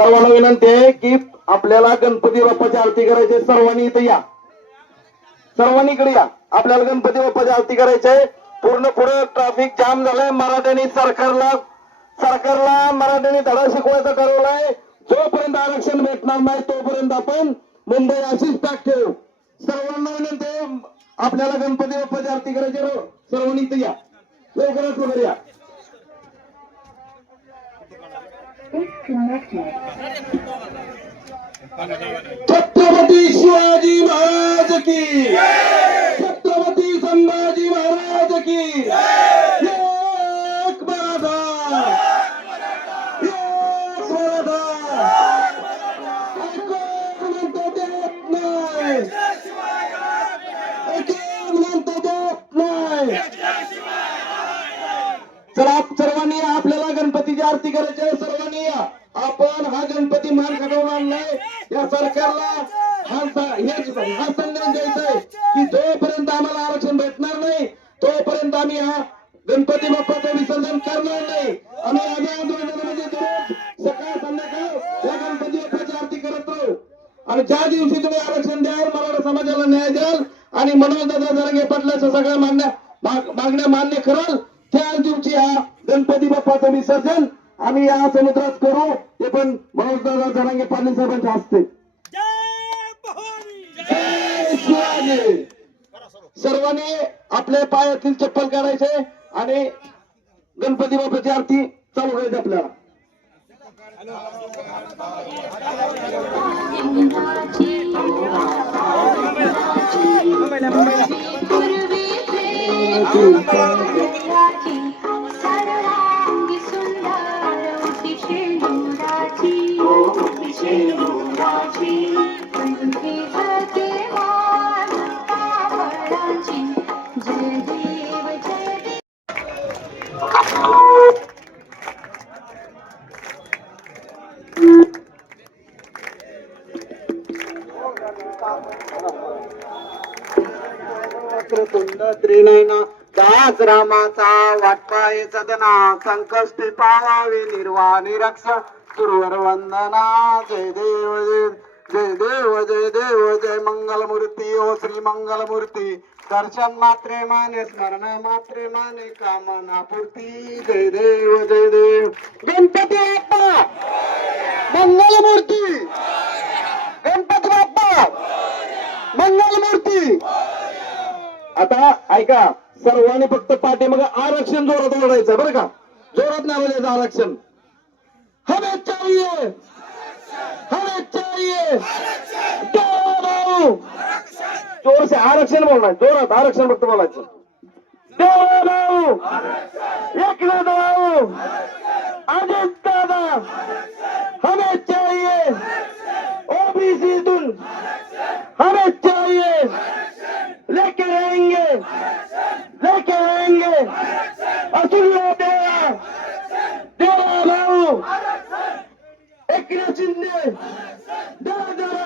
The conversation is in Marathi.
सर्वांना विनंती आहे की आपल्याला गणपती बाप्पाची आरती करायची सर्वांनी इथे या. सर्वांनी इकडे या. आपल्याला गणपती बाप्पाची आरती करायची आहे. पूर्ण पुढे ट्रॅफिक जाम झालाय. मराठ्यांनी सरकारला सरकारला मराठ्यांनी धडा शिकवायचा ठरवलाय जोपर्यंत आरक्षण भेटणार नाही तोपर्यंत आपण मुंबई अशीच ताक ठेवू. सर्वांना विनंती आहे. आपल्याला गणपती बाप्पाची आरती करायची सर्वांनी इथे या. लवकरात लवकर या. छत्रपती शिवाजी महाराज की। छत्रपती संभाजी महाराज की। एक मराठा। एक मराठा। म्हणतो देत नाही। म्हणतो देत नाही। तर आप सर्वांनी आपल्याला गणपतीची आरती करायची आहे. सर्वांनी गणपती मान घडवणार नाही या सरकारला हा संदेश द्यायचा आहे की जोपर्यंत आम्हाला आरक्षण भेटणार नाही तोपर्यंत आम्ही हा गणपती बाप्पाचं विसर्जन करणार नाही. आम्ही आझाद आंदोलनामध्ये दररोज सकाळ संध्याकाळ या गणपती बाप्पाची आरती करत राहू. आणि ज्या दिवशी तुम्ही आरक्षण द्याल मराठा समाजाला न्याय द्याल आणि मनोज जरंगे जरांगे पाटलाच्या सगळ्या मान्य मागण्या मान्य कराल त्याच दिवशी हा गणपती बाप्पाचं विसर्जन आम्ही या समुद्रात करू ते पण मनोज दादा जरांगे पाटील साहेबांच्या हस्ते. सर्वांनी आपल्या पायातील चप्पल काढायचे आणि गणपती बाप्पाची आरती चालू करायची आपल्याला. सर्वांगी तुंड त्रिनयना दास रामाचा वाटपाय सदना संकष्टी पावावी निर्वा निरक्ष सुरवर वंदना जय देव जय जय देव जय देव जय मंगल मूर्ती ओ श्री मंगल मूर्ती दर्शन मात्रे माने स्मरण मात्रे माने कामना पूर्ती जय देव जय देव गणपती बाप्पा मंगल मूर्ती गणपती बाप्पा मंगलमूर्ती! आता ऐका सर्वांनी फक्त पाठीमाग आरक्षण जोरात ओढायचं बरं का? जोरात नाही आरक्षण. हमें चाहिए! हमें चाहिए! जोर से आरक्षण बोलणार जोरात आरक्षण फक्त बोलायचं. देवराव एकनाथराव अजित दादा हमें चाहिए! ओबीसी देवा भाऊ एकनाथ शिंदे दादा